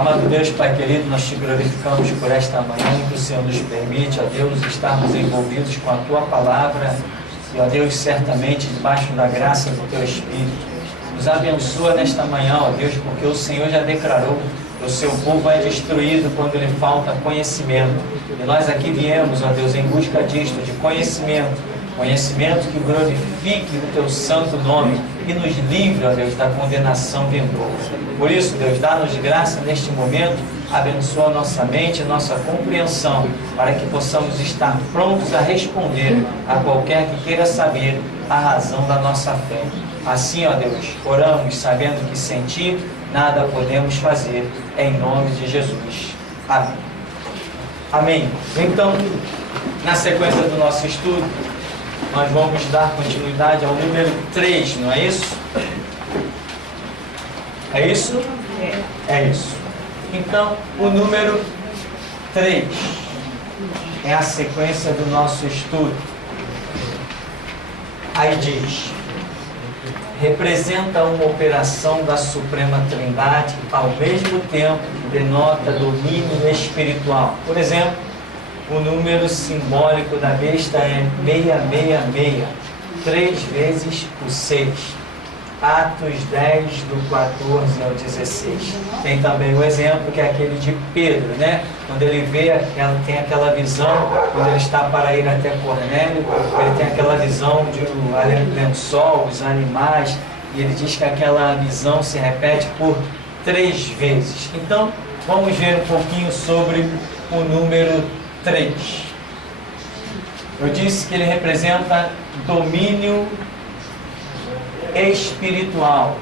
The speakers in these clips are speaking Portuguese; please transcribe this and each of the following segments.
Amado Deus, Pai querido, nós te glorificamos por esta manhã que o Senhor nos permite, ó Deus, estarmos envolvidos com a Tua Palavra e, ó Deus, certamente debaixo da graça do Teu Espírito. Nos abençoa nesta manhã, ó Deus, porque o Senhor já declarou que o Seu povo é destruído quando lhe falta conhecimento. E nós aqui viemos, ó Deus, em busca disto, de conhecimento que glorifique o Teu santo nome e nos livre, ó Deus, da condenação vindoura. Por isso, Deus, dá-nos graça neste momento, abençoa nossa mente, nossa compreensão, para que possamos estar prontos a responder a qualquer que queira saber a razão da nossa fé. Assim, ó Deus, oramos sabendo que sem Ti nada podemos fazer, em nome de Jesus. Amém. Amém. Então, na sequência do nosso estudo, nós vamos dar continuidade ao número 3, não é isso? É isso? É isso. Então, o número 3 é a sequência do nosso estudo. Aí diz: representa uma operação da Suprema Trindade, ao mesmo tempo que denota domínio espiritual. Por exemplo, o número simbólico da besta é 666, 3 vezes o 6. Atos 10, do 14 ao 16. Tem também o exemplo que é aquele de Pedro, né? Quando ele vê, tem aquela visão, quando ele está para ir até Cornélio, ele tem aquela visão de um lençol, os animais, e ele diz que aquela visão se repete por 3 vezes. Então, vamos ver um pouquinho sobre o número 3. Eu disse que ele representa domínio espiritual.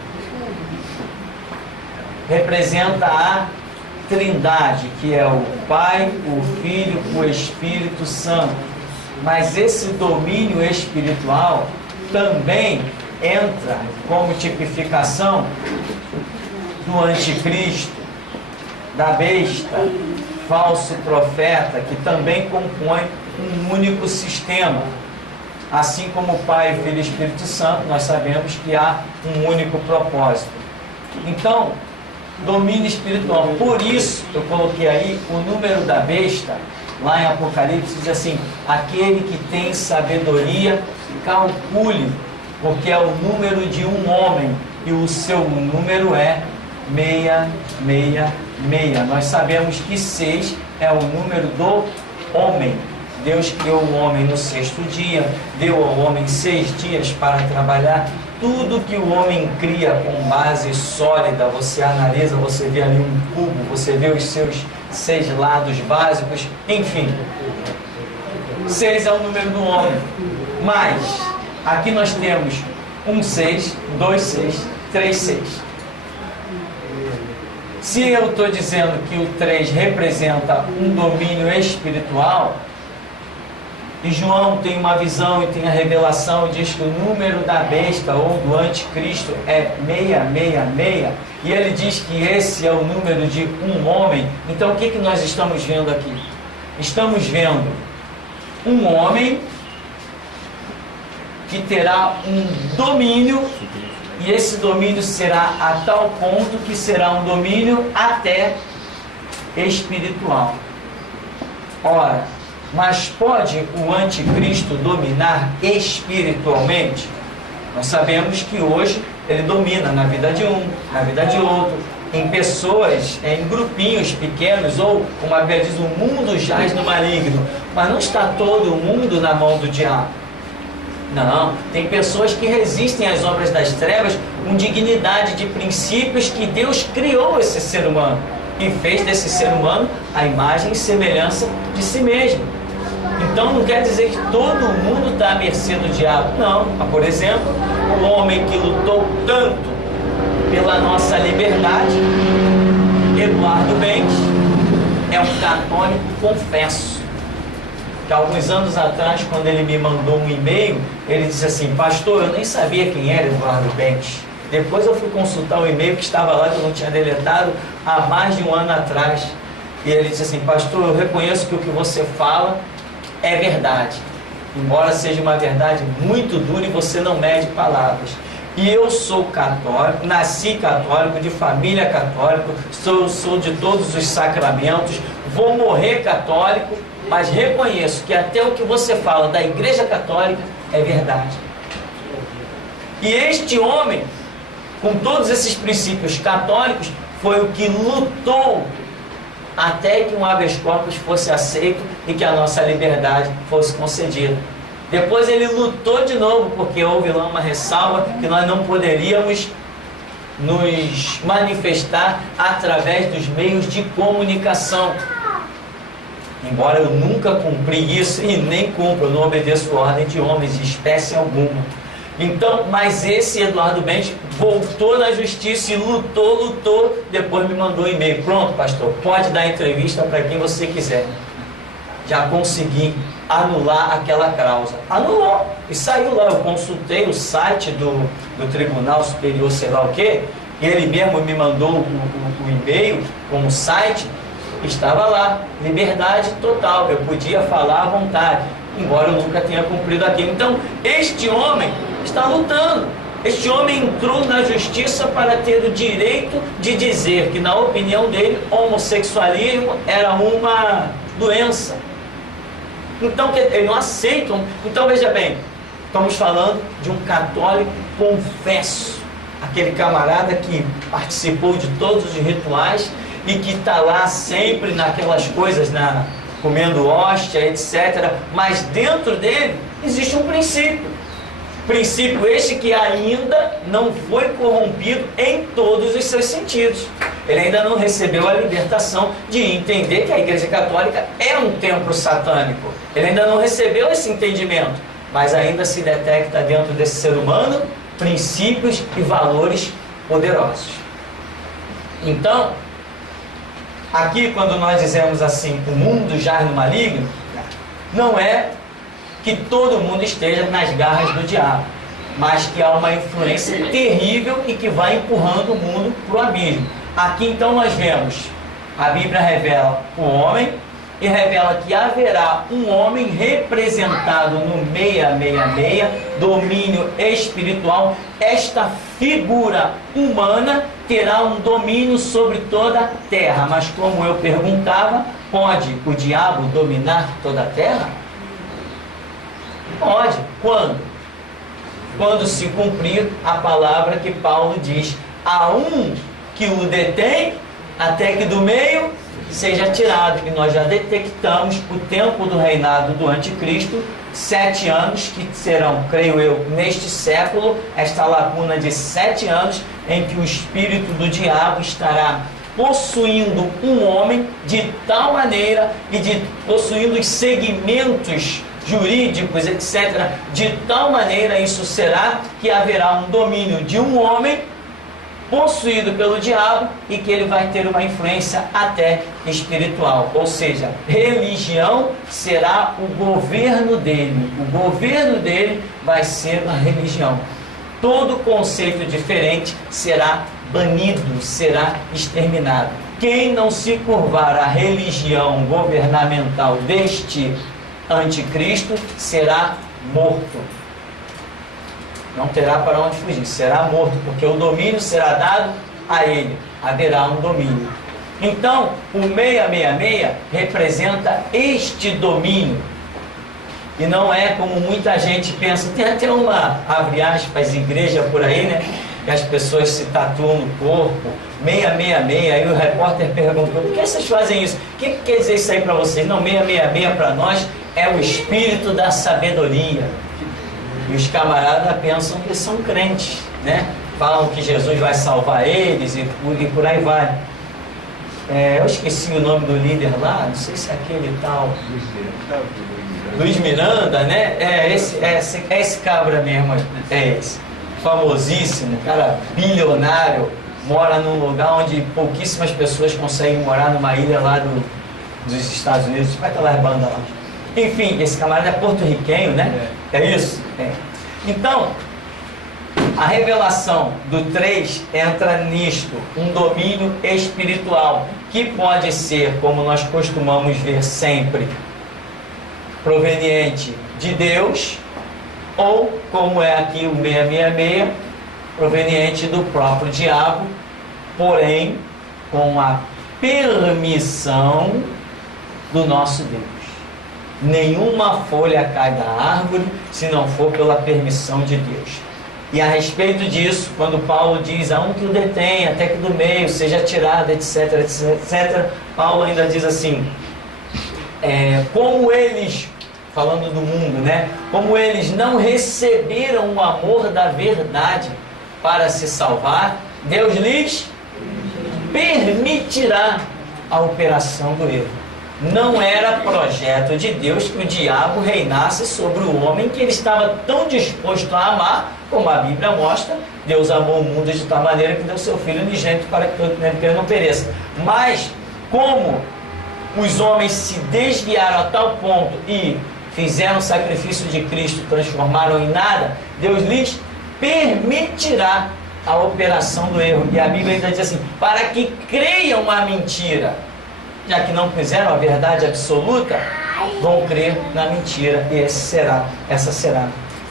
Representa a Trindade, que é o Pai, o Filho, o Espírito Santo. Mas esse domínio espiritual também entra como tipificação do anticristo, da besta, falso profeta, que também compõe um único sistema. Assim como o Pai, Filho e Espírito Santo, nós sabemos que há um único propósito. Então, domínio espiritual. Por isso, eu coloquei aí o número da besta, lá em Apocalipse, diz assim: aquele que tem sabedoria, calcule, porque é o número de um homem, e o seu número é 666. Nós sabemos que 6 é o número do homem. Deus criou o homem no 6º dia, deu ao homem 6 dias para trabalhar. Tudo que o homem cria com base sólida, você analisa, você vê ali um cubo, você vê os seus 6 lados básicos, enfim. 6 é o número do homem. Mas, aqui nós temos 1 6, 2 6, 3 6. Se eu estou dizendo que o 3 representa um domínio espiritual, e João tem uma visão e tem a revelação e diz que o número da besta ou do anticristo é 666, e ele diz que esse é o número de um homem. Então o que nós estamos vendo aqui? Estamos vendo um homem que terá um domínio, e esse domínio será a tal ponto que será um domínio até espiritual. Ora, mas pode o anticristo dominar espiritualmente? Nós sabemos que hoje ele domina na vida de um, na vida de outro, em pessoas, em grupinhos pequenos, ou, como a Bíblia diz, o mundo jaz no maligno. Mas não está todo o mundo na mão do diabo. Não, tem pessoas que resistem às obras das trevas com dignidade de princípios que Deus criou esse ser humano e fez desse ser humano a imagem e semelhança de si mesmo. Então não quer dizer que todo mundo está à mercê do diabo. Não. Por exemplo, o homem que lutou tanto pela nossa liberdade, Eduardo Bentes, é um católico confesso. Que alguns anos atrás, quando ele me mandou um e-mail, ele disse assim: pastor, eu nem sabia quem era Eduardo Bentes. Depois eu fui consultar o e-mail que estava lá, que eu não tinha deletado, há mais de um ano atrás. E ele disse assim: pastor, eu reconheço que o que você fala é verdade, embora seja uma verdade muito dura e você não mede palavras. E eu sou católico, nasci católico, de família católica, sou de todos os sacramentos, vou morrer católico, mas reconheço que até o que você fala da Igreja Católica é verdade. E este homem, com todos esses princípios católicos, foi o que lutou até que um habeas corpus fosse aceito e que a nossa liberdade fosse concedida. Depois ele lutou de novo, porque houve lá uma ressalva que nós não poderíamos nos manifestar através dos meios de comunicação. Embora eu nunca cumpri isso e nem cumpro, eu não obedeço ordem de homens de espécie alguma. Então, mas esse Eduardo Bentes voltou na justiça e lutou, depois me mandou um e-mail. Pronto, pastor, pode dar entrevista para quem você quiser. Já consegui anular aquela cláusula. Anulou e saiu lá. Eu consultei o site do Tribunal Superior, sei lá o quê, e ele mesmo me mandou o e-mail com o site. Estava lá, liberdade total, eu podia falar à vontade, embora eu nunca tenha cumprido aquilo. Então, este homem está lutando. Este homem entrou na justiça para ter o direito de dizer que, na opinião dele, homossexualismo era uma doença. Então, eles não aceitam. Então, veja bem, estamos falando de um católico confesso, aquele camarada que participou de todos os rituais e que está lá sempre naquelas coisas, comendo hóstia, etc. Mas dentro dele existe um princípio. Princípio este que ainda não foi corrompido em todos os seus sentidos. Ele ainda não recebeu a libertação de entender que a Igreja Católica é um templo satânico. Ele ainda não recebeu esse entendimento, mas ainda se detecta dentro desse ser humano princípios e valores poderosos. Então, aqui quando nós dizemos assim, o mundo jaz no maligno, não é que todo mundo esteja nas garras do diabo, mas que há uma influência terrível e que vai empurrando o mundo para o abismo. Aqui então nós vemos, a Bíblia revela o homem e revela que haverá um homem representado no 666, domínio espiritual. Esta figura humana terá um domínio sobre toda a terra. Mas como eu perguntava, pode o diabo dominar toda a terra? Pode. Quando? Quando se cumprir a palavra que Paulo diz: há um que o detém até que do meio seja tirado. E nós já detectamos o tempo do reinado do anticristo, 7 anos, que serão, creio eu, neste século, esta lacuna de 7 anos, em que o espírito do diabo estará possuindo um homem de tal maneira e possuindo os segmentos jurídicos, etc., de tal maneira isso será que haverá um domínio de um homem possuído pelo diabo e que ele vai ter uma influência até espiritual. Ou seja, religião será o governo dele. O governo dele vai ser a religião. Todo conceito diferente será banido, será exterminado. Quem não se curvar à religião governamental deste anticristo será morto. Não terá para onde fugir, será morto, porque o domínio será dado a ele, haverá um domínio. Então, o 666 representa este domínio, e não é como muita gente pensa. Tem até uma, abre aspas, igreja por aí, né, que as pessoas se tatuam no corpo, 666, aí o repórter perguntou: por que vocês fazem isso? O que quer dizer isso aí para vocês? Não, 666 para nós é o espírito da sabedoria. E os camaradas pensam que são crentes, né? Falam que Jesus vai salvar eles e por aí vai. Eu esqueci o nome do líder lá, não sei se é aquele tal Luiz Miranda, né? Esse cabra mesmo, é esse. Famosíssimo, cara bilionário, mora num lugar onde pouquíssimas pessoas conseguem morar, numa ilha lá dos Estados Unidos, tipo aquelas bandas lá. Enfim, esse camarada é porto-riquenho, né? É isso? É. Então, a revelação do 3 entra nisto, um domínio espiritual, que pode ser, como nós costumamos ver sempre, proveniente de Deus, ou, como é aqui o 666, proveniente do próprio diabo, porém com a permissão do nosso Deus. Nenhuma folha cai da árvore se não for pela permissão de Deus. E a respeito disso, quando Paulo diz a um que o detém, até que do meio seja tirado, etc, etc, etc, Paulo ainda diz assim, como eles, falando do mundo, né? Como eles não receberam o amor da verdade para se salvar, Deus lhes permitirá a operação do erro. Não era projeto de Deus que o diabo reinasse sobre o homem que ele estava tão disposto a amar, como a Bíblia mostra. Deus amou o mundo de tal maneira que deu seu Filho unigênito para que todo nele não pereça. Mas, como os homens se desviaram a tal ponto e fizeram o sacrifício de Cristo, transformaram em nada, Deus lhes permitirá a operação do erro. E a Bíblia ainda diz assim, para que creiam a mentira, já que não quiseram a verdade absoluta, vão crer na mentira, e essa será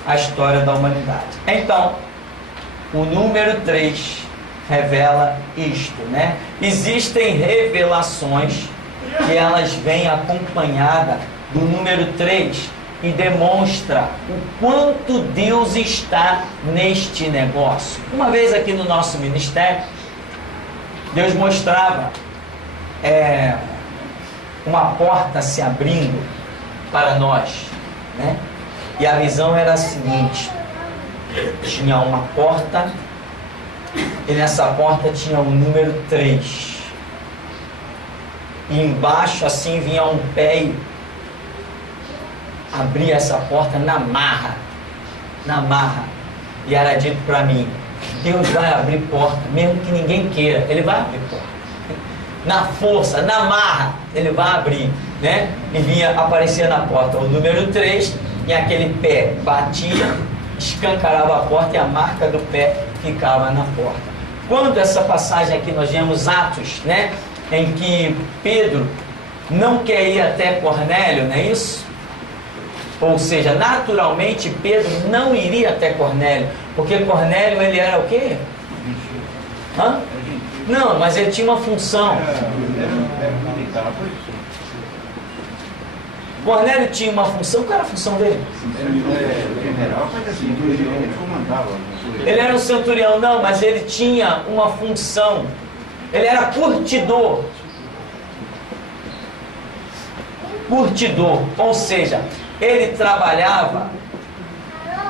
a história da humanidade. Então, o número 3 revela isto, né? Existem revelações que elas vêm acompanhadas do número 3 e demonstra o quanto Deus está neste negócio. Uma vez aqui no nosso ministério, Deus mostrava uma porta se abrindo para nós, né? E a visão era a seguinte: tinha uma porta e nessa porta tinha o número 3 e embaixo assim vinha um pé e abria essa porta na marra, e era dito para mim, Deus vai abrir porta, mesmo que ninguém queira, Ele vai abrir porta. Na força, na marra, Ele vai abrir, né? E aparecia na porta o número 3, e aquele pé batia, escancarava a porta e a marca do pé ficava na porta. Quando essa passagem aqui nós vemos Atos, né? Em que Pedro não quer ir até Cornélio, não é isso? Ou seja, naturalmente Pedro não iria até Cornélio, porque Cornélio ele era o quê? Hã? Não, mas ele tinha uma função. Cornélio tinha uma função. Qual era a função dele? Ele era um centurião, não, mas ele tinha uma função. Ele era curtidor. Curtidor, ou seja, ele trabalhava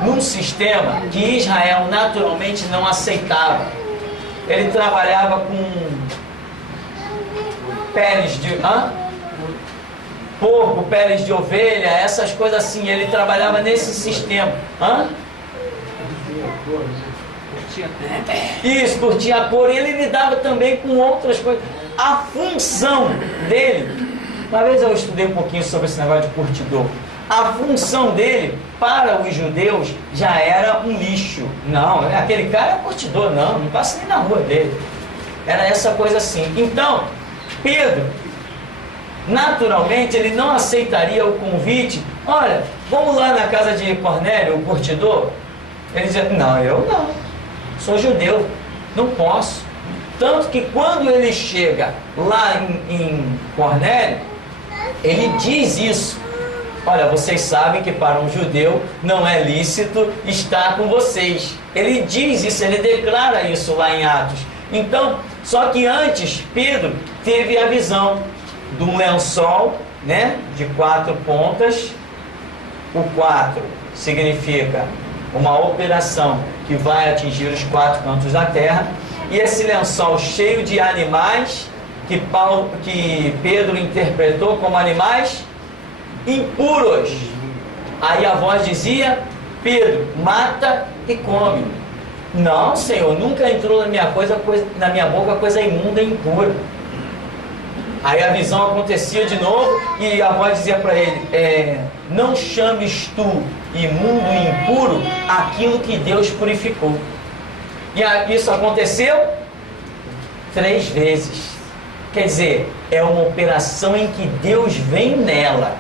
num sistema que Israel naturalmente não aceitava. Ele trabalhava com peles de porco, peles de ovelha, essas coisas assim. Ele trabalhava nesse sistema. Isso, curtia a cor. E ele lidava também com outras coisas. A função dele, uma vez eu estudei um pouquinho sobre esse negócio de curtidor. A função dele, para os judeus, já era um lixo. Não, aquele cara é curtidor, não passa nem na rua dele. Era essa coisa assim. Então, Pedro, naturalmente, ele não aceitaria o convite. Olha, vamos lá na casa de Cornélio, o curtidor. Ele dizia, não, eu não. Sou judeu, não posso. Tanto que quando ele chega lá em Cornélio, ele diz isso. Olha, vocês sabem que para um judeu não é lícito estar com vocês. Ele diz isso, ele declara isso lá em Atos. Então, só que antes, Pedro teve a visão de um lençol, né, de 4 pontas. O 4 significa uma operação que vai atingir os 4 cantos da terra. E esse lençol cheio de animais que Pedro interpretou como animais impuros. Aí a voz dizia, Pedro, mata e come. Não, Senhor, nunca entrou na minha boca coisa imunda e impura. Aí a visão acontecia de novo e a voz dizia para ele, não chames tu imundo e impuro aquilo que Deus purificou. E isso aconteceu 3 vezes. Quer dizer, é uma operação em que Deus vem nela.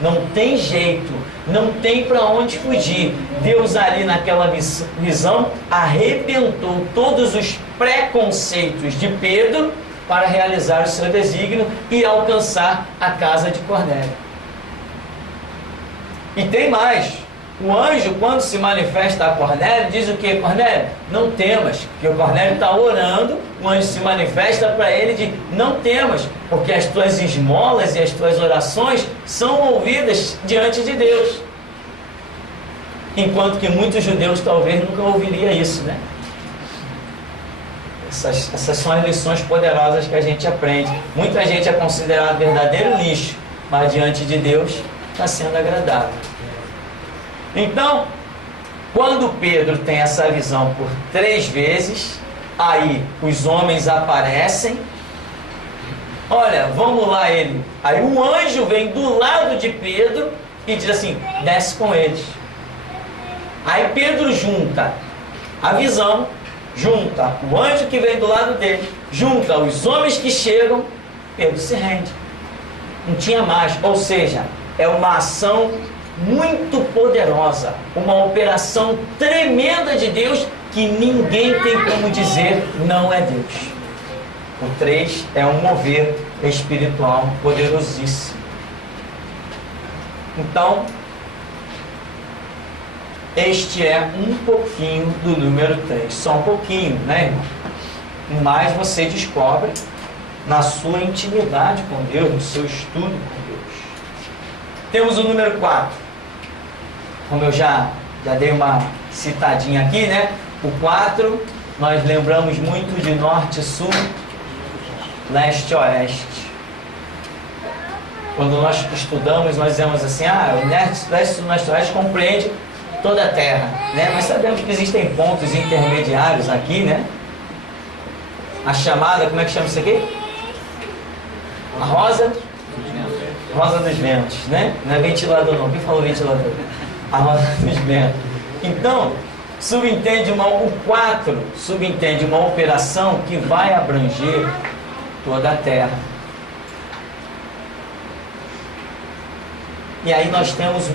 Não tem jeito, não tem para onde fugir. Deus ali naquela visão arrebentou todos os preconceitos de Pedro para realizar o seu desígnio e alcançar a casa de Cornélio. E tem mais. O anjo, quando se manifesta a Cornélio, diz o que? Cornélio, não temas, porque o Cornélio está orando, o anjo se manifesta para ele e diz, não temas, porque as tuas esmolas e as tuas orações são ouvidas diante de Deus. Enquanto que muitos judeus talvez nunca ouviriam isso, né? Essas são as lições poderosas que a gente aprende. Muita gente é considerado verdadeiro lixo, mas diante de Deus está sendo agradável. Então, quando Pedro tem essa visão por 3 vezes, aí os homens aparecem. Olha, vamos lá ele. Aí o anjo vem do lado de Pedro e diz assim, desce com eles. Aí Pedro junta a visão, junta o anjo que vem do lado dele, junta os homens que chegam, Pedro se rende. Não tinha mais, ou seja, é uma ação muito poderosa, uma operação tremenda de Deus que ninguém tem como dizer não é Deus. O 3 é um mover espiritual poderosíssimo. Então, este é um pouquinho do número 3, só um pouquinho, né, irmão? Mas você descobre na sua intimidade com Deus, no seu estudo com Deus. Temos o número 4. Como eu já dei uma citadinha aqui, né? O 4, nós lembramos muito de norte, sul, leste, oeste. Quando nós estudamos, nós dizemos assim, o leste, sul, leste, oeste compreende toda a Terra, né? Mas sabemos que existem pontos intermediários aqui, né? A chamada, como é que chama isso aqui? A rosa dos ventos, né? Não é ventilador não, quem falou ventilador? A roda dos ventos. Então, o 4 subentende uma operação que vai abranger toda a Terra. E aí nós temos,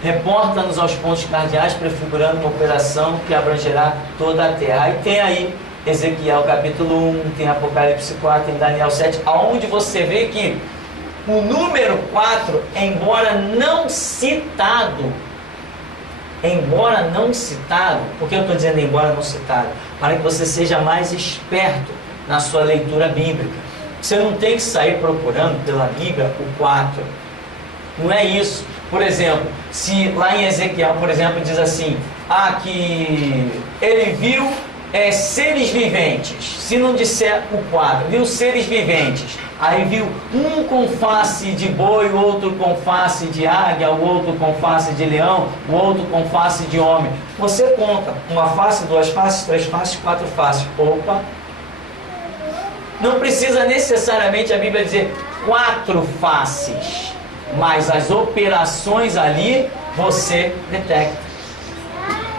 reporta-nos aos pontos cardeais, prefigurando uma operação que abrangerá toda a Terra. Aí tem aí Ezequiel capítulo 1, tem Apocalipse 4, tem Daniel 7, aonde você vê que o número 4, embora não citado, por que eu estou dizendo embora não citado? Para que você seja mais esperto na sua leitura bíblica. Você não tem que sair procurando pela Bíblia o 4. Não é isso. Por exemplo, se lá em Ezequiel, por exemplo, diz assim, que ele viu seres viventes. Se não disser o 4, viu seres viventes. Aí viu um com face de boi, o outro com face de águia, o outro com face de leão, o outro com face de homem. Você conta uma face, 2 faces, 3 faces, 4 faces. Opa! Não precisa necessariamente a Bíblia dizer 4 faces, mas as operações ali você detecta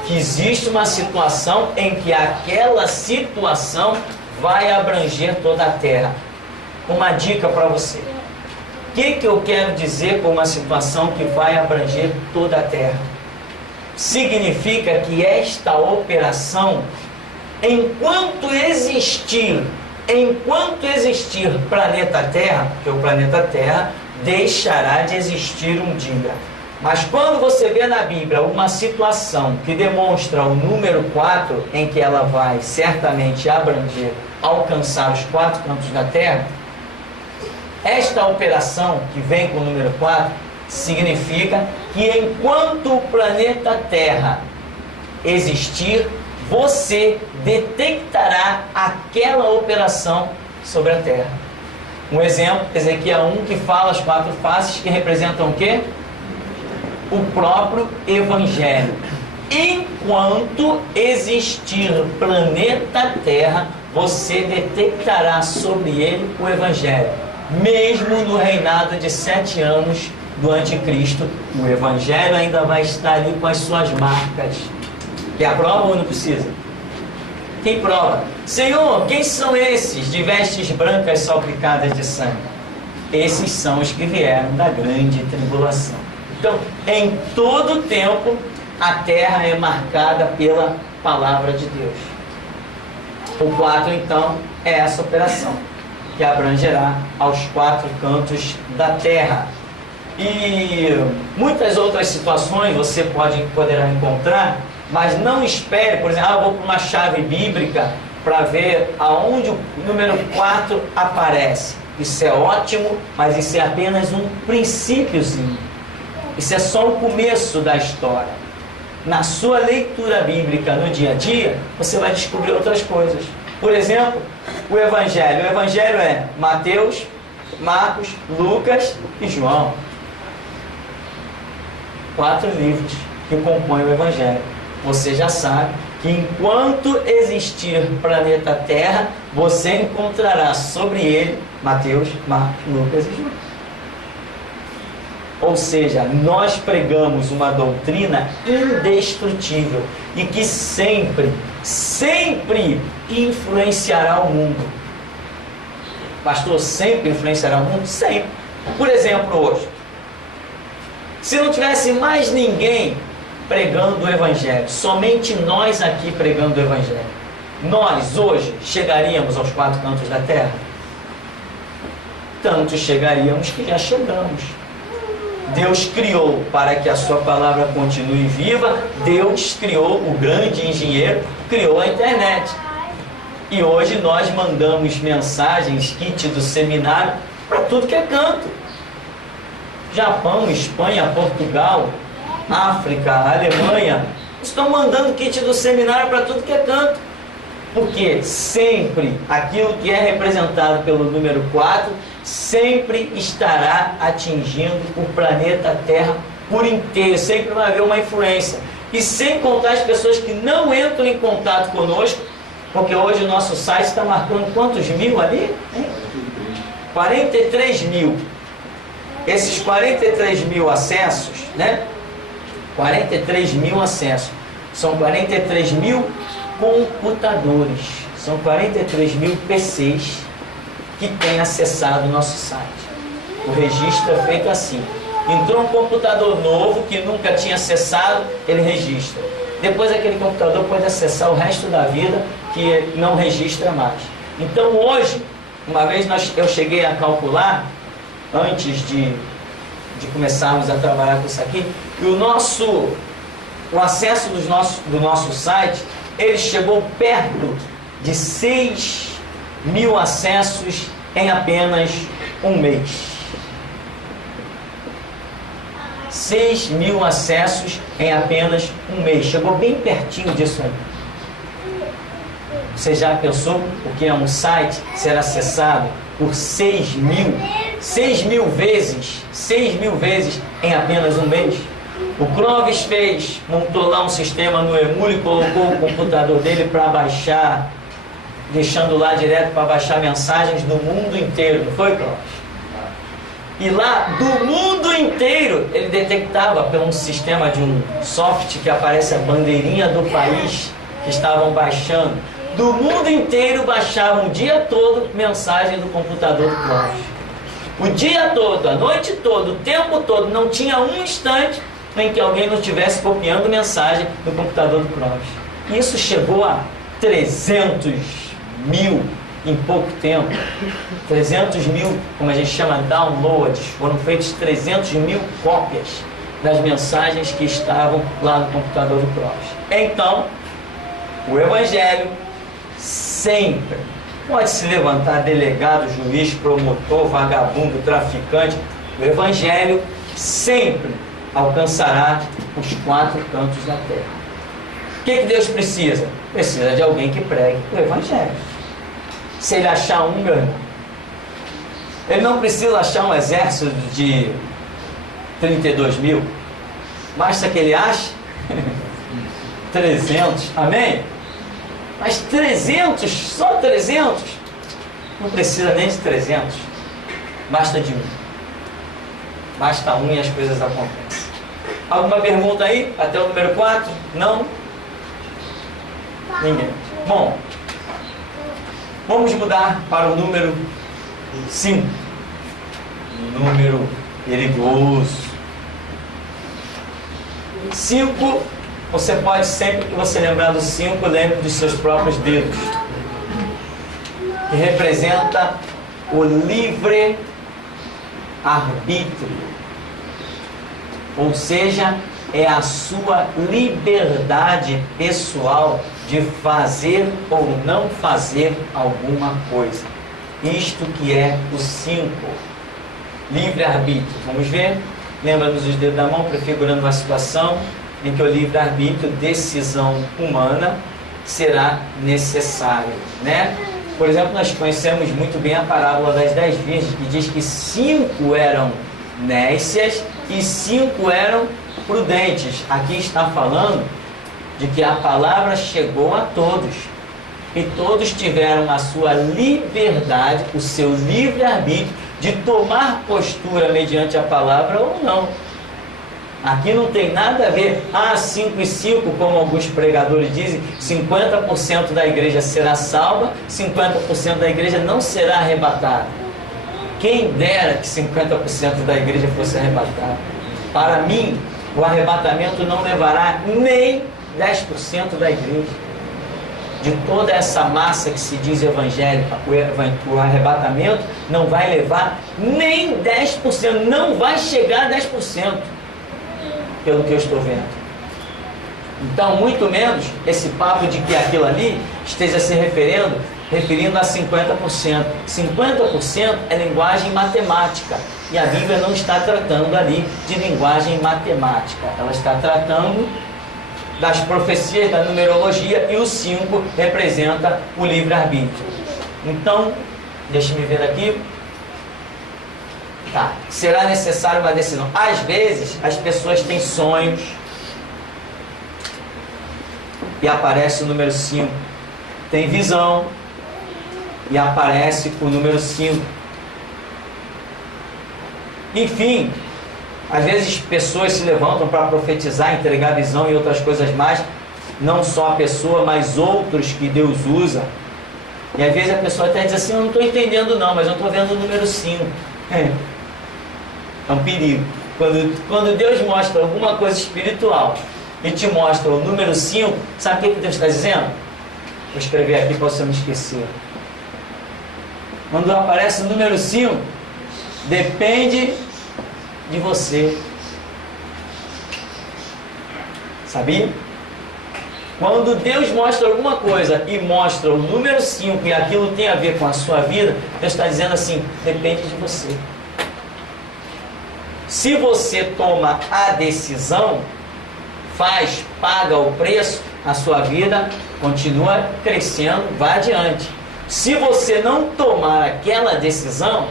que existe uma situação em que aquela situação vai abranger toda a Terra. Uma dica para você. O que eu quero dizer com uma situação que vai abranger toda a Terra? Significa que esta operação, enquanto existir planeta Terra, porque o planeta Terra deixará de existir um dia. Mas quando você vê na Bíblia uma situação que demonstra o número 4, em que ela vai certamente abranger, alcançar os 4 cantos da Terra, esta operação que vem com o número 4 significa que enquanto o planeta Terra existir, você detectará aquela operação sobre a Terra. Um exemplo, Ezequiel 1, que fala as 4 faces que representam o quê? O próprio Evangelho. Enquanto existir planeta Terra, você detectará sobre ele o Evangelho. Mesmo no reinado de 7 anos do Anticristo, o Evangelho ainda vai estar ali com as suas marcas. Quer a prova ou não precisa? Quem prova? Senhor, quem são esses de vestes brancas salpicadas de sangue? Esses são os que vieram da grande tribulação. Então, em todo tempo, a terra é marcada pela palavra de Deus. O 4, então, é essa operação, que abrangerá aos 4 cantos da terra. E muitas outras situações você poderá encontrar, mas não espere, por exemplo, eu vou para uma chave bíblica para ver aonde o número 4 aparece. Isso é ótimo, mas isso é apenas um princípiozinho. Isso é só o começo da história. Na sua leitura bíblica no dia a dia, você vai descobrir outras coisas. Por exemplo, o Evangelho. O Evangelho é Mateus, Marcos, Lucas e João. 4 livros que compõem o Evangelho. Você já sabe que enquanto existir planeta Terra, você encontrará sobre ele Mateus, Marcos, Lucas e João. Ou seja, nós pregamos uma doutrina indestrutível e que sempre, sempre influenciará o mundo. Pastor, sempre influenciará o mundo? Sempre. Por exemplo, hoje, se não tivesse mais ninguém pregando o Evangelho, somente nós aqui pregando o Evangelho, nós hoje chegaríamos aos 4 cantos da terra? Tanto chegaríamos que já chegamos. Deus criou para que a sua palavra continue viva. Deus criou, o grande engenheiro, criou a internet. E hoje nós mandamos mensagens, kit do seminário, para tudo que é canto. Japão, Espanha, Portugal, África, Alemanha, estão mandando kit do seminário para tudo que é canto. Porque sempre aquilo que é representado pelo número 4 sempre estará atingindo o planeta Terra por inteiro, sempre vai haver uma influência. E sem contar as pessoas que não entram em contato conosco, porque hoje o nosso site está marcando quantos mil ali? 43 mil. Esses 43 mil acessos, né? 43 mil acessos. São 43 mil computadores. São 43 mil PCs que têm acessado o nosso site. O registro é feito assim. Entrou um computador novo que nunca tinha acessado, ele registra. Depois aquele computador pode acessar o resto da vida, que não registra mais. Então hoje, uma vez eu cheguei a calcular, antes de começarmos a trabalhar com isso aqui, que o acesso do nosso site, ele chegou perto de 6 mil acessos em apenas um mês. 6 mil acessos em apenas um mês. Chegou bem pertinho disso aí. Você já pensou o que é um site ser acessado por 6 mil vezes em apenas um mês? O Clóvis montou lá um sistema no Emule, colocou o computador dele para baixar, deixando lá direto para baixar mensagens do mundo inteiro, não foi, Clóvis? E lá, do mundo inteiro, ele detectava pelo sistema de um software que aparece a bandeirinha do país que estavam baixando. Do mundo inteiro baixavam o dia todo mensagem do computador do Clóvis. O dia todo, a noite toda, o tempo todo, não tinha um instante em que alguém não estivesse copiando mensagem do computador do Clóvis. Isso chegou a 300 mil em pouco tempo. 300 mil, como a gente chama, downloads. Foram feitos 300 mil cópias das mensagens que estavam lá no computador do Clóvis. Então, o Evangelho sempre pode se levantar delegado, juiz, promotor, vagabundo, traficante. O Evangelho sempre alcançará os 4 cantos da terra. O que Deus precisa? Precisa de alguém que pregue o Evangelho. Se ele achar um, meu irmão, ele não precisa achar um exército de 32 mil. Basta que ele ache 300, amém? Mas 300, só 300, não precisa nem de 300, basta de um. Basta um e as coisas acontecem. Alguma pergunta aí? Até o número 4? Não? Ninguém. Bom, vamos mudar para o número 5. número perigoso. 5, você pode, sempre que você lembrar do 5, lembre dos seus próprios dedos, que representa o livre arbítrio, ou seja, é a sua liberdade pessoal de fazer ou não fazer alguma coisa. Isto que é o 5, livre-arbítrio. Vamos ver? Lembra-nos dos dedos da mão, prefigurando uma situação em que o livre-arbítrio, decisão humana, será necessário, né? Por exemplo, nós conhecemos muito bem a parábola das 10 virgens, que diz que 5 eram nécias e 5 eram prudentes. Aqui está falando de que a palavra chegou a todos, e todos tiveram a sua liberdade, o seu livre-arbítrio de tomar postura mediante a palavra ou não. Aqui não tem nada a ver, 5 e 5, como alguns pregadores dizem, 50% da igreja será salva, 50% da igreja não será arrebatada. Quem dera que 50% da igreja fosse arrebatada. Para mim, o arrebatamento não levará nem 10% da igreja. De toda essa massa que se diz evangélica, o arrebatamento não vai levar nem 10%, não vai chegar a 10%, pelo que eu estou vendo. Então, muito menos esse papo de que aquilo ali esteja se referindo a 50%. 50% é linguagem matemática, e a Bíblia não está tratando ali de linguagem matemática, ela está tratando das profecias da numerologia, e o 5 representa o livre-arbítrio. Então, deixe-me ver aqui. Tá. Será necessário uma decisão. Às vezes, as pessoas têm sonhos e aparece o número 5. Tem visão e aparece o número 5. Enfim, às vezes pessoas se levantam para profetizar, entregar visão e outras coisas mais. Não só a pessoa, mas outros que Deus usa. E às vezes a pessoa até diz assim: eu não estou entendendo não, mas eu estou vendo o número 5. É um perigo. Quando Deus mostra alguma coisa espiritual e te mostra o número 5, sabe o que Deus está dizendo? Vou escrever aqui para você não esquecer. Quando aparece o número 5, depende de você. Sabia? Quando Deus mostra alguma coisa e mostra o número 5 e aquilo tem a ver com a sua vida, Deus está dizendo assim: depende de você. Se você toma a decisão, paga o preço, a sua vida continua crescendo, vai adiante. Se você não tomar aquela decisão,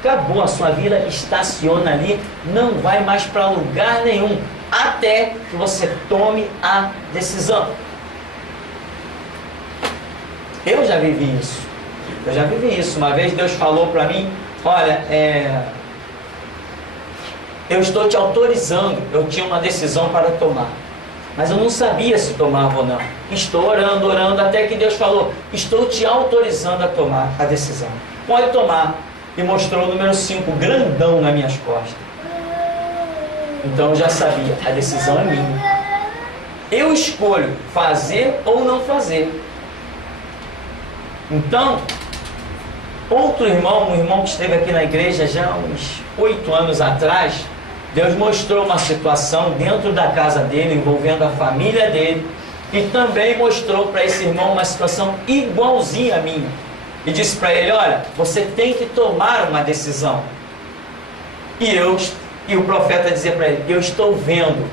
acabou, a sua vida estaciona ali, não vai mais para lugar nenhum, até que você tome a decisão. Eu já vivi isso. Uma vez Deus falou para mim: olha, eu estou te autorizando. Eu tinha uma decisão para tomar, mas eu não sabia se tomava ou não. Estou orando, até que Deus falou: estou te autorizando a tomar a decisão. Pode tomar. E mostrou o número 5, grandão nas minhas costas. Então eu já sabia, a decisão é minha. Eu escolho fazer ou não fazer. Então, outro irmão, um irmão que esteve aqui na igreja já há uns 8 anos atrás, Deus mostrou uma situação dentro da casa dele, envolvendo a família dele, e também mostrou para esse irmão uma situação igualzinha à minha. E disse para ele: olha, você tem que tomar uma decisão. E o profeta dizia para ele: eu estou vendo,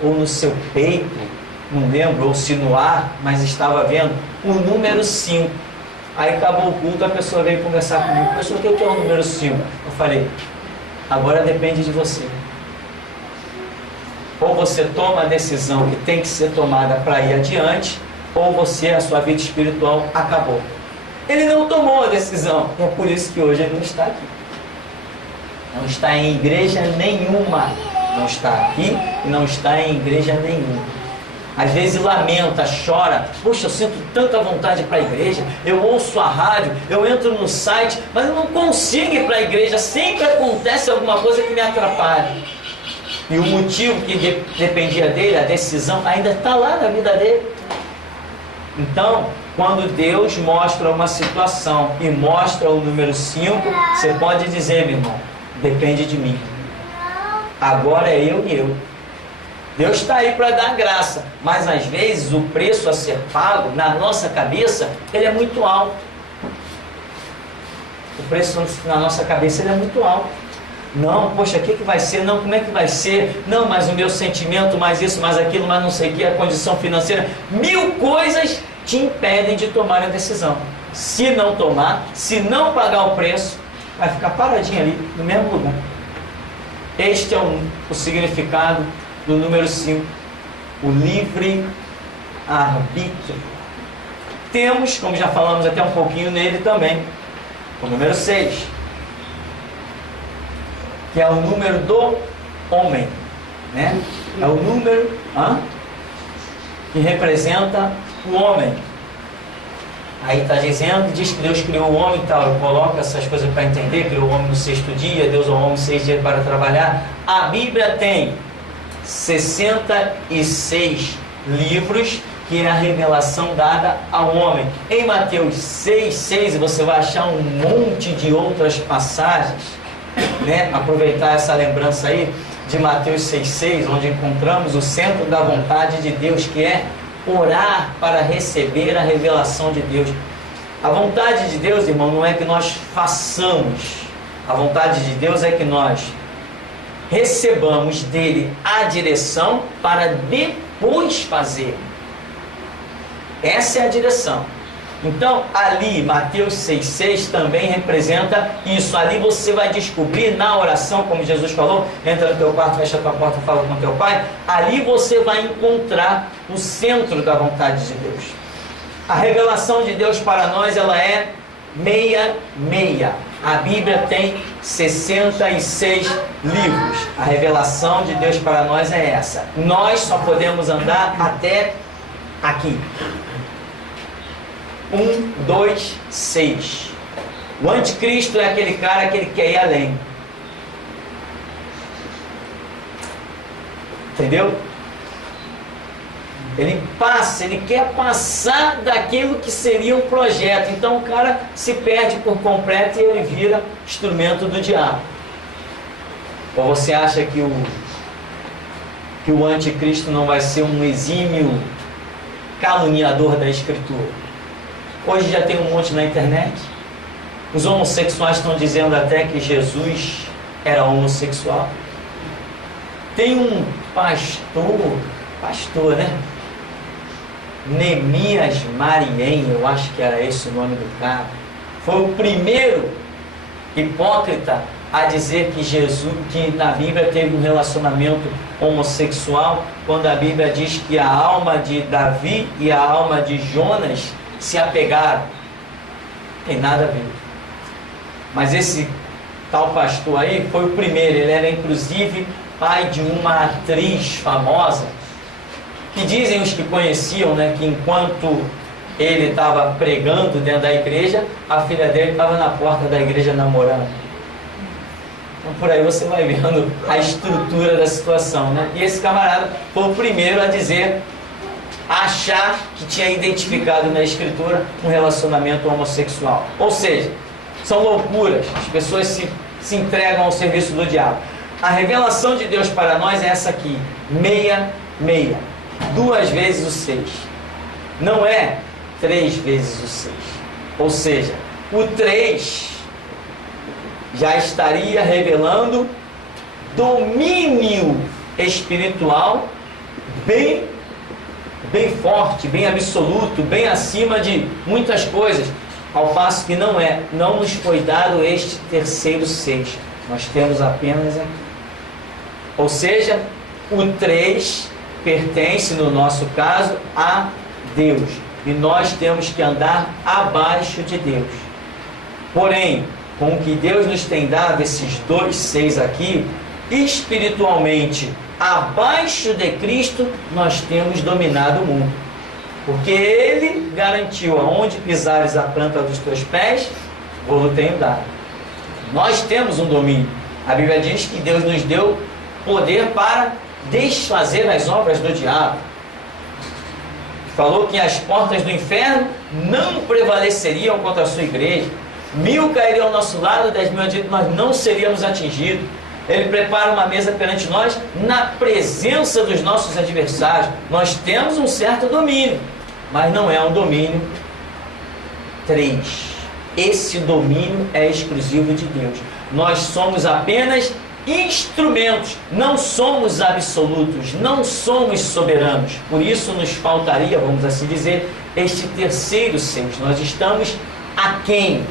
ou no seu peito, não lembro, ou se no ar, mas estava vendo o número 5. Aí acabou o culto, a pessoa veio conversar comigo: pessoal, o que é o número 5? Eu falei: agora depende de você. Ou você toma a decisão que tem que ser tomada para ir adiante, ou você, a sua vida espiritual acabou. Ele não tomou a decisão, é por isso que hoje ele não está aqui. Não está em igreja nenhuma. Não está aqui e não está em igreja nenhuma. Às vezes lamenta, chora, poxa, eu sinto tanta vontade para a igreja, eu ouço a rádio, eu entro no site, mas eu não consigo ir para a igreja, sempre acontece alguma coisa que me atrapalha. E o motivo que dependia dele, a decisão, ainda está lá na vida dele. Então, quando Deus mostra uma situação e mostra o número 5, você pode dizer, meu irmão, depende de mim. Agora é eu e eu. Deus está aí para dar graça, mas às vezes o preço a ser pago, na nossa cabeça, ele é muito alto. O preço na nossa cabeça ele é muito alto. Não, poxa, o que vai ser? Não, como é que vai ser? Não, mas o meu sentimento, mais isso, mais aquilo, mais não sei o que, a condição financeira. 1000 coisas te impedem de tomar a decisão. Se não tomar, se não pagar o preço, vai ficar paradinho ali, no mesmo lugar. Este é o significado do número 5, o livre-arbítrio. Temos, como já falamos até um pouquinho nele também, o número 6, que é o número do homem, né? É o número que representa o homem. Aí está dizendo, diz que Deus criou o homem e tal, eu coloco essas coisas para entender, criou o homem no 6º dia, Deus ao homem 6 dias para trabalhar. A Bíblia tem 66 livros, que é a revelação dada ao homem. Em Mateus 6,6 você vai achar um monte de outras passagens, né? Aproveitar essa lembrança aí de Mateus 6,6, onde encontramos o centro da vontade de Deus, que é orar para receber a revelação de Deus. A vontade de Deus, irmão, não é que nós façamos. A vontade de Deus é que nós recebamos dele a direção para depois fazer. Essa é a direção. Então, ali, Mateus 6,6 também representa isso. Ali você vai descobrir na oração, como Jesus falou, entra no teu quarto, fecha a tua porta, fala com teu pai. Ali você vai encontrar o centro da vontade de Deus. A revelação de Deus para nós, ela é meia. A Bíblia tem 66 livros. A revelação de Deus para nós é essa. Nós só podemos andar até aqui. 1, 2, 6. O anticristo é aquele cara que ele quer ir além. Entendeu? Ele quer passar daquilo que seria um projeto. Então o cara se perde por completo e ele vira instrumento do diabo. Ou você acha que o anticristo não vai ser um exímio caluniador da Escritura? Hoje já tem um monte na internet. Os homossexuais estão dizendo até que Jesus era homossexual. Tem um pastor, né? Neemias Mariem, eu acho que era esse o nome do cara. Foi o primeiro hipócrita a dizer que na Bíblia teve um relacionamento homossexual, quando a Bíblia diz que a alma de Davi e a alma de Jonas se apegaram. Tem nada a ver. Mas esse tal pastor aí foi o primeiro. Ele era inclusive pai de uma atriz famosa, que dizem os que conheciam, né, que enquanto ele estava pregando dentro da igreja, a filha dele estava na porta da igreja namorando. Então por aí você vai vendo a estrutura da situação, né? E esse camarada foi o primeiro a dizer, a achar que tinha identificado na Escritura um relacionamento homossexual. Ou seja, são loucuras. As pessoas se entregam ao serviço do diabo. A revelação de Deus para nós é essa aqui, meia. 2 vezes o 6. Não é 3 vezes o 6. Ou seja, o 3 já estaria revelando domínio espiritual bem forte, bem absoluto, bem acima de muitas coisas. Ao passo que não nos foi dado este terceiro 6. Nós temos apenas aqui. Ou seja, o 3 pertence, no nosso caso, a Deus. E nós temos que andar abaixo de Deus. Porém, com o que Deus nos tem dado, esses 2 6 aqui, espiritualmente abaixo de Cristo, nós temos dominado o mundo. Porque Ele garantiu: aonde pisares a planta dos teus pés, vou tenho dado. Nós temos um domínio. A Bíblia diz que Deus nos deu poder para desfazer as obras do diabo. Falou que as portas do inferno não prevaleceriam contra a sua igreja. 1000 cairiam ao nosso lado, 10.000 adiante, nós não seríamos atingidos. Ele prepara uma mesa perante nós na presença dos nossos adversários. Nós temos um certo domínio, mas não é um domínio 3. Esse domínio é exclusivo de Deus. Nós somos apenas instrumentos, não somos absolutos, não somos soberanos. Por isso nos faltaria, vamos assim dizer, este terceiro ser. Nós estamos aquém.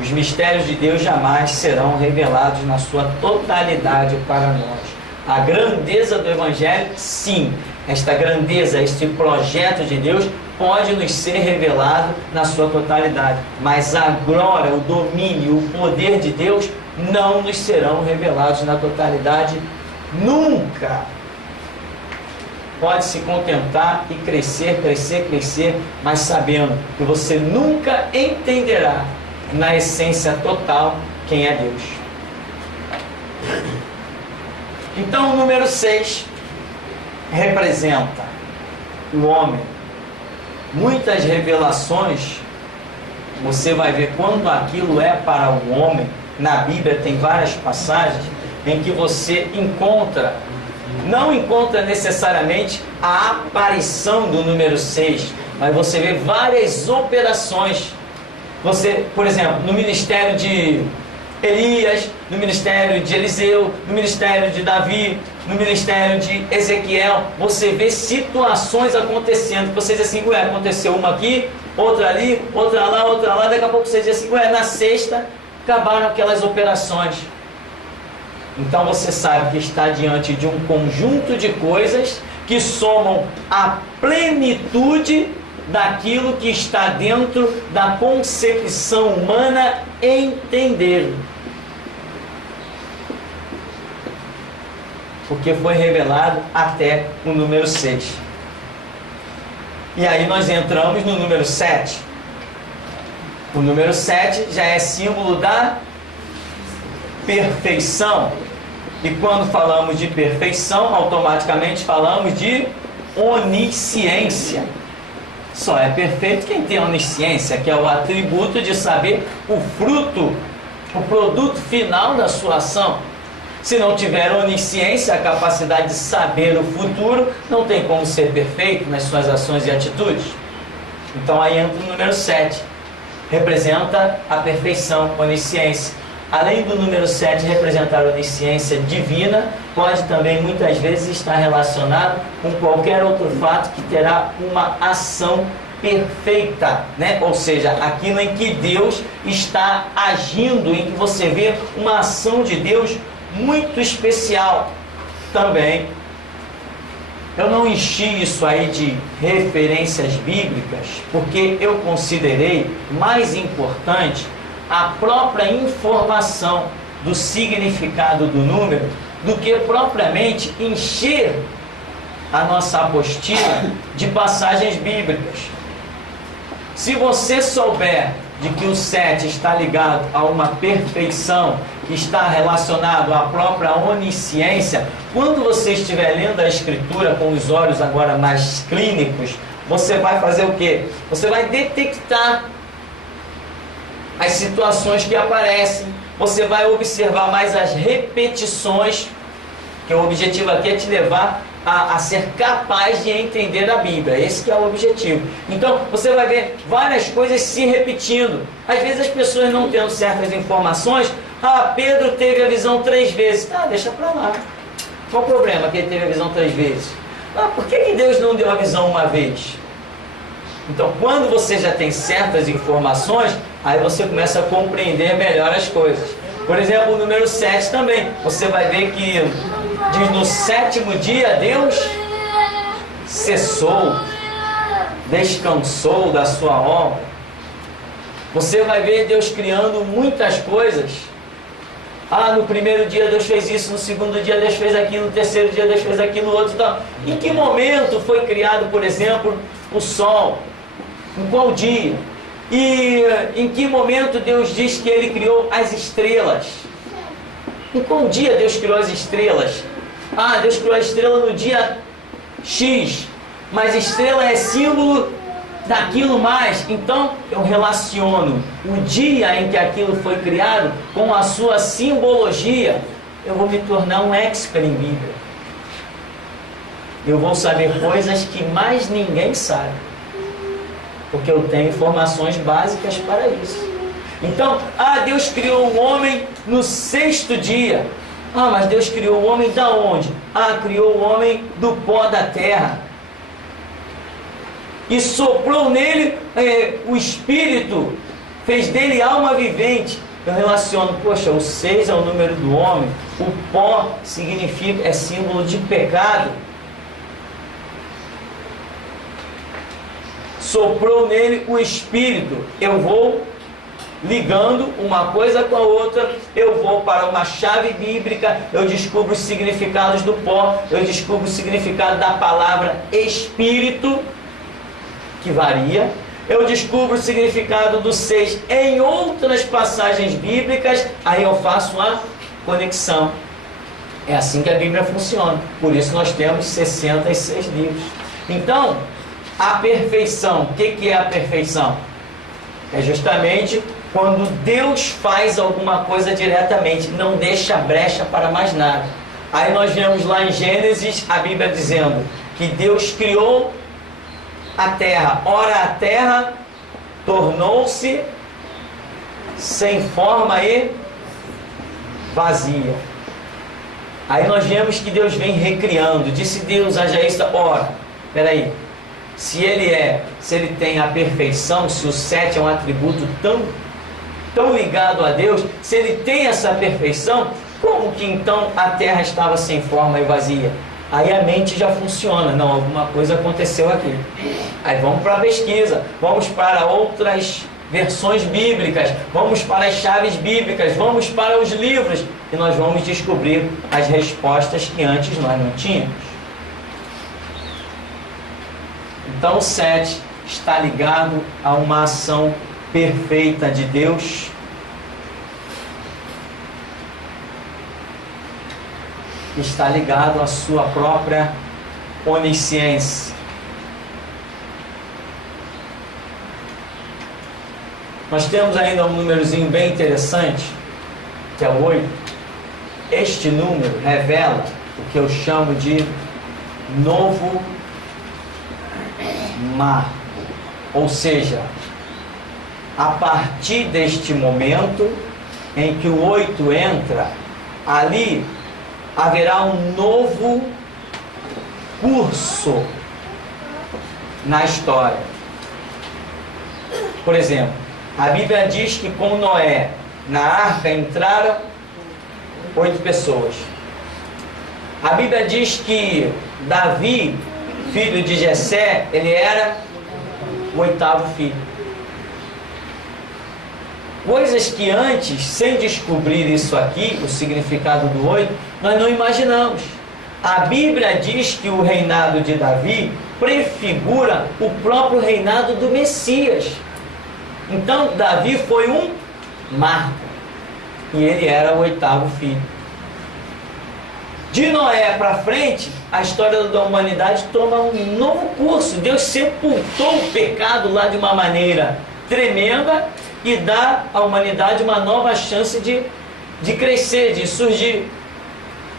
Os mistérios de Deus jamais serão revelados na sua totalidade para nós. A grandeza do Evangelho, sim. Esta grandeza, este projeto de Deus pode nos ser revelado na sua totalidade. Mas a glória, o domínio, o poder de Deus não nos serão revelados na totalidade nunca. Pode se contentar e crescer, crescer, crescer, mas sabendo que você nunca entenderá na essência total quem é Deus. Então o número 6 representa o homem. Muitas revelações você vai ver quando aquilo é para o homem. Na Bíblia tem várias passagens em que você não encontra necessariamente a aparição do número 6, mas você vê várias operações. Você, por exemplo, no ministério de Elias, no ministério de Eliseu, no ministério de Davi, no ministério de Ezequiel, você vê situações acontecendo. Você diz assim: ué, aconteceu uma aqui, outra ali, outra lá, daqui a pouco você diz assim: ué, na sexta acabaram aquelas operações. Então você sabe que está diante de um conjunto de coisas que somam a plenitude daquilo que está dentro da concepção humana entender. Porque foi revelado até o número 6. E aí nós entramos no número 7. O número 7 já é símbolo da perfeição. E quando falamos de perfeição, automaticamente falamos de onisciência. Só é perfeito quem tem onisciência, que é o atributo de saber o fruto, o produto final da sua ação. Se não tiver onisciência, a capacidade de saber o futuro, não tem como ser perfeito nas suas ações e atitudes. Então aí entra o número 7. Representa a perfeição, onisciência. Além do número 7 representar a onisciência divina, pode também muitas vezes estar relacionado com qualquer outro fato que terá uma ação perfeita, né? Ou seja, aquilo em que Deus está agindo, em que você vê uma ação de Deus muito especial. Também eu não enchi isso aí de referências bíblicas, porque eu considerei mais importante a própria informação do significado do número do que propriamente encher a nossa apostila de passagens bíblicas. Se você souber de que o 7 está ligado a uma perfeição, que está relacionado à própria onisciência, quando você estiver lendo a Escritura com os olhos agora mais clínicos, você vai fazer o quê? Você vai detectar as situações que aparecem, você vai observar mais as repetições, que o objetivo aqui é te levar a ser capaz de entender a Bíblia. Esse que é o objetivo. Então, você vai ver várias coisas se repetindo. Às vezes as pessoas não tendo certas informações. Pedro teve a visão 3 vezes. Deixa pra lá. Qual o problema que ele teve a visão 3 vezes? Por que Deus não deu a visão uma vez? Então, quando você já tem certas informações, aí você começa a compreender melhor as coisas. Por exemplo, o número 7 também. Você vai ver que diz: no 7º dia Deus cessou, descansou da sua obra. Você vai ver Deus criando muitas coisas Ah, no primeiro dia Deus fez isso, no segundo dia Deus fez aquilo, no terceiro dia Deus fez aquilo, no outro tal. Em que momento foi criado, por exemplo, o sol? Em qual dia? E em que momento Deus diz que Ele criou as estrelas? Em qual dia Deus criou as estrelas? Ah, Deus criou a estrela no dia X, mas estrela é símbolo daquilo mais. Então eu relaciono o dia em que aquilo foi criado com a sua simbologia. Eu vou me tornar um expert em Bíblia. Eu vou saber coisas que mais ninguém sabe, porque eu tenho informações básicas para isso. Então, Deus criou o homem no sexto dia. Mas Deus criou o homem da onde? Criou o homem do pó da terra. E soprou nele o Espírito, fez dele alma vivente. Eu relaciono, poxa, o 6 é o número do homem, o pó é símbolo de pecado. Soprou nele o Espírito. Eu vou ligando uma coisa com a outra, eu vou para uma chave bíblica, eu descubro os significados do pó, eu descubro o significado da palavra Espírito, que varia, eu descubro o significado do 6 em outras passagens bíblicas, aí eu faço a conexão. É assim que a Bíblia funciona, por isso nós temos 66 livros. Então, a perfeição, o que é a perfeição? É justamente quando Deus faz alguma coisa diretamente, não deixa brecha para mais nada. Aí nós vemos lá em Gênesis a Bíblia dizendo que Deus criou a terra. Ora, a terra tornou-se sem forma e vazia. Aí nós vemos que Deus vem recriando. Disse Deus, haja isso. Ora, peraí. Se ele tem a perfeição, se o 7 é um atributo tão ligado a Deus, se ele tem essa perfeição, como que então a terra estava sem forma e vazia? Aí a mente já funciona. Não, alguma coisa aconteceu aqui. Aí vamos para a pesquisa, vamos para outras versões bíblicas, vamos para as chaves bíblicas, vamos para os livros, e nós vamos descobrir as respostas que antes nós não tínhamos. Então o 7 está ligado a uma ação perfeita de Deus. Está ligado à sua própria onisciência. Nós temos ainda um númerozinho bem interessante, que é o 8. Este número revela o que eu chamo de novo marco. Ou seja, a partir deste momento em que o 8 entra, ali haverá um novo curso na história. Por exemplo, a Bíblia diz que com Noé na arca entraram 8 pessoas. A Bíblia diz que Davi, filho de Jessé, ele era o 8º filho. Coisas que antes, sem descobrir isso aqui, o significado do 8, nós não imaginamos. A Bíblia diz que o reinado de Davi prefigura o próprio reinado do Messias. Então, Davi foi um marco. E ele era o 8º filho. De Noé para frente, a história da humanidade toma um novo curso. Deus sepultou o pecado lá de uma maneira tremenda e dá à humanidade uma nova chance de crescer, de surgir,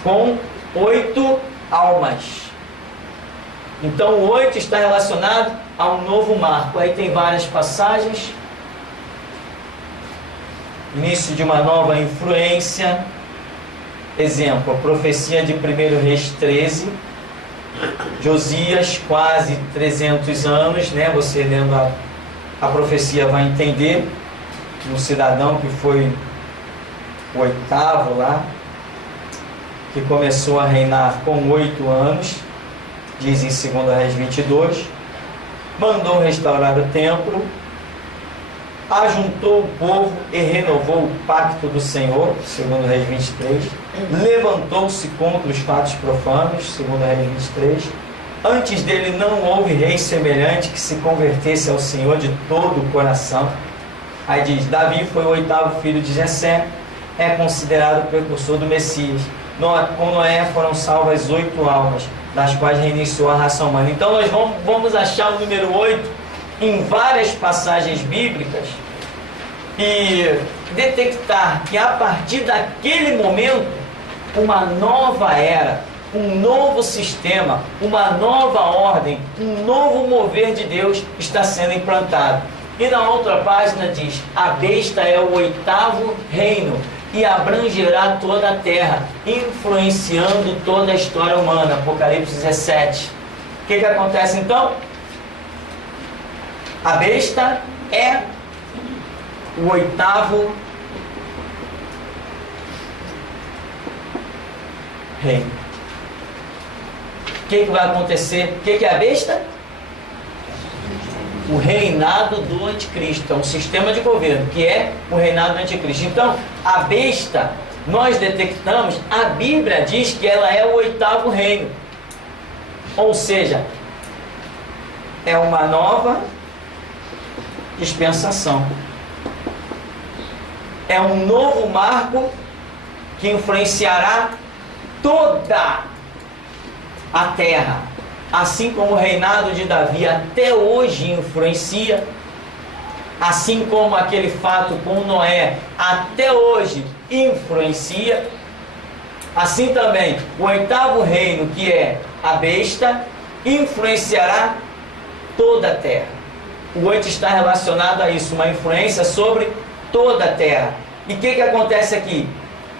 com 8 almas. Então o 8 está relacionado a um novo marco. Aí tem várias passagens. Início de uma nova influência. Exemplo, a profecia de 1 Reis 13. Josias, quase 300 anos, né? Você lendo a profecia vai entender. Um cidadão que foi o 8º lá, que começou a reinar com 8 anos, diz em 2 Reis 22, mandou restaurar o templo, ajuntou o povo e renovou o pacto do Senhor, segundo Reis 23, levantou-se contra os fatos profanos, segundo Reis 23, antes dele não houve rei semelhante que se convertesse ao Senhor de todo o coração. Aí diz, Davi foi o 8º filho de Jessé, é considerado o precursor do Messias. Com Noé foram salvas 8 almas, das quais reiniciou a raça humana. Então nós vamos achar o número 8 em várias passagens bíblicas e detectar que a partir daquele momento uma nova era, um novo sistema, uma nova ordem, um novo mover de Deus está sendo implantado. E na outra página diz, a besta é o 8º reino e abrangerá toda a terra, influenciando toda a história humana. Apocalipse 17. O que acontece então? A besta é o 8º reino. O que vai acontecer? O que é a besta? O reinado do anticristo. É um sistema de governo, que é o reinado do anticristo. Então, a besta, nós detectamos, a Bíblia diz que ela é o 8º reino. Ou seja, é uma nova dispensação. É um novo marco que influenciará toda a terra. Assim como o reinado de Davi até hoje influencia, assim como aquele fato com Noé até hoje influencia, assim também o 8º reino, que é a besta, influenciará toda a terra. O 8 está relacionado a isso, uma influência sobre toda a terra. E o que acontece aqui?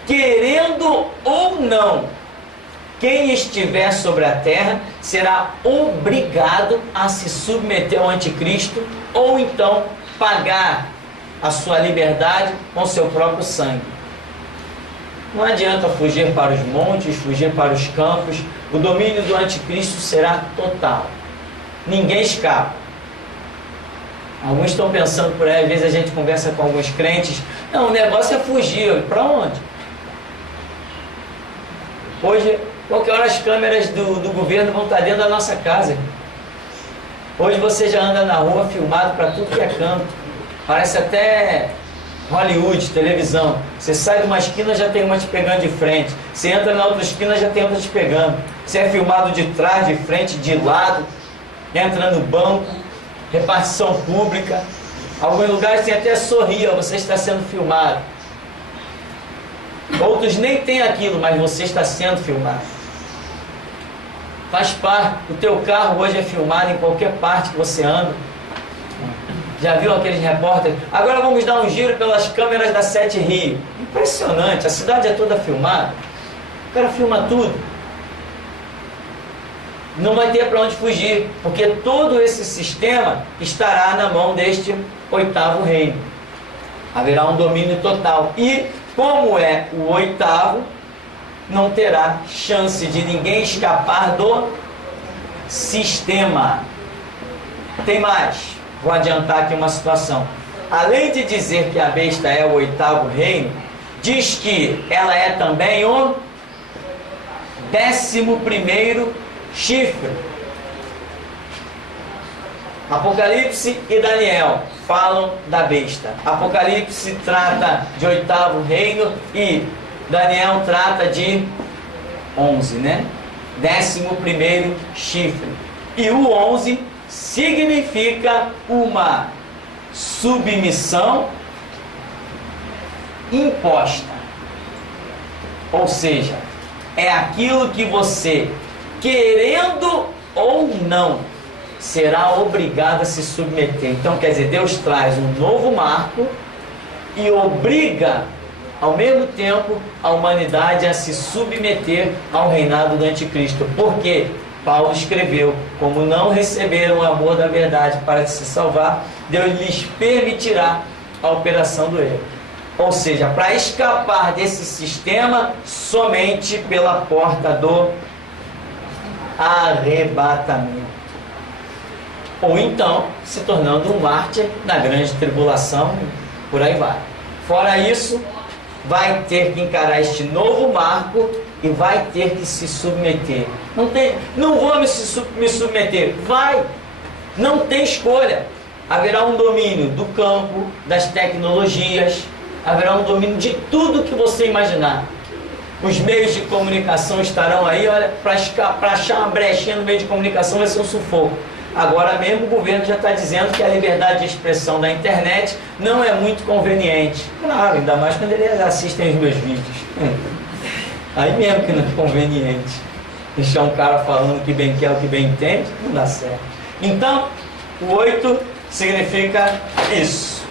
Querendo ou não, quem estiver sobre a terra será obrigado a se submeter ao anticristo ou então pagar a sua liberdade com seu próprio sangue. Não adianta fugir para os montes, fugir para os campos. O domínio do anticristo será total. Ninguém escapa. Alguns estão pensando por aí, às vezes a gente conversa com alguns crentes, não, o negócio é fugir. Para onde? Hoje, qualquer hora as câmeras do governo vão estar dentro da nossa casa. Hoje você já anda na rua filmado para tudo que é canto. Parece até Hollywood, televisão. Você sai de uma esquina, já tem uma te pegando de frente. Você entra na outra esquina, já tem outra te pegando. Você é filmado de trás, de frente, de lado. Entra no banco, repartição pública. Alguns lugares tem até sorria, você está sendo filmado. Outros nem tem aquilo, mas você está sendo filmado. Faz parte. O teu carro hoje é filmado em qualquer parte que você anda. Já viu aqueles repórteres? Agora vamos dar um giro pelas câmeras da 7 Rio. Impressionante, a cidade é toda filmada. O cara filma tudo. Não vai ter para onde fugir, porque todo esse sistema estará na mão deste 8º reino. Haverá um domínio total. E, como é o 8º, não terá chance de ninguém escapar do sistema. Tem mais. Vou adiantar aqui uma situação. Além de dizer que a besta é o 8º reino, diz que ela é também o 11º chifre. Apocalipse e Daniel falam da besta. Apocalipse trata de 8º reino e Daniel trata de 11, né? 11º chifre. E o 11 significa uma submissão imposta. Ou seja, é aquilo que você, querendo ou não, será obrigado a se submeter. Então, quer dizer, Deus traz um novo marco e obriga, ao mesmo tempo, a humanidade a se submeter ao reinado do anticristo. Por quê? Paulo escreveu, como não receberam o amor da verdade para se salvar, Deus lhes permitirá a operação do erro. Ou seja, para escapar desse sistema, somente pela porta do arrebatamento. ou então se tornando um mártir na grande tribulação, por aí vai. Fora isso, vai ter que encarar este novo marco e vai ter que se submeter. Não vou me submeter, vai, não tem escolha. Haverá um domínio do campo, das tecnologias, haverá um domínio de tudo que você imaginar. Os meios de comunicação estarão aí, olha, para achar uma brechinha no meio de comunicação vai ser um sufoco. Agora mesmo o governo já está dizendo que a liberdade de expressão da internet não é muito conveniente. Claro, ainda mais quando eles assistem os meus vídeos. Aí mesmo que não é conveniente. Deixar um cara falando o que bem quer, o que bem entende, não dá certo. Então, o 8 significa isso.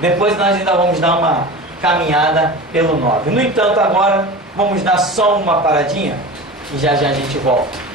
Depois nós ainda vamos dar uma caminhada pelo 9. No entanto, agora vamos dar só uma paradinha e já já a gente volta.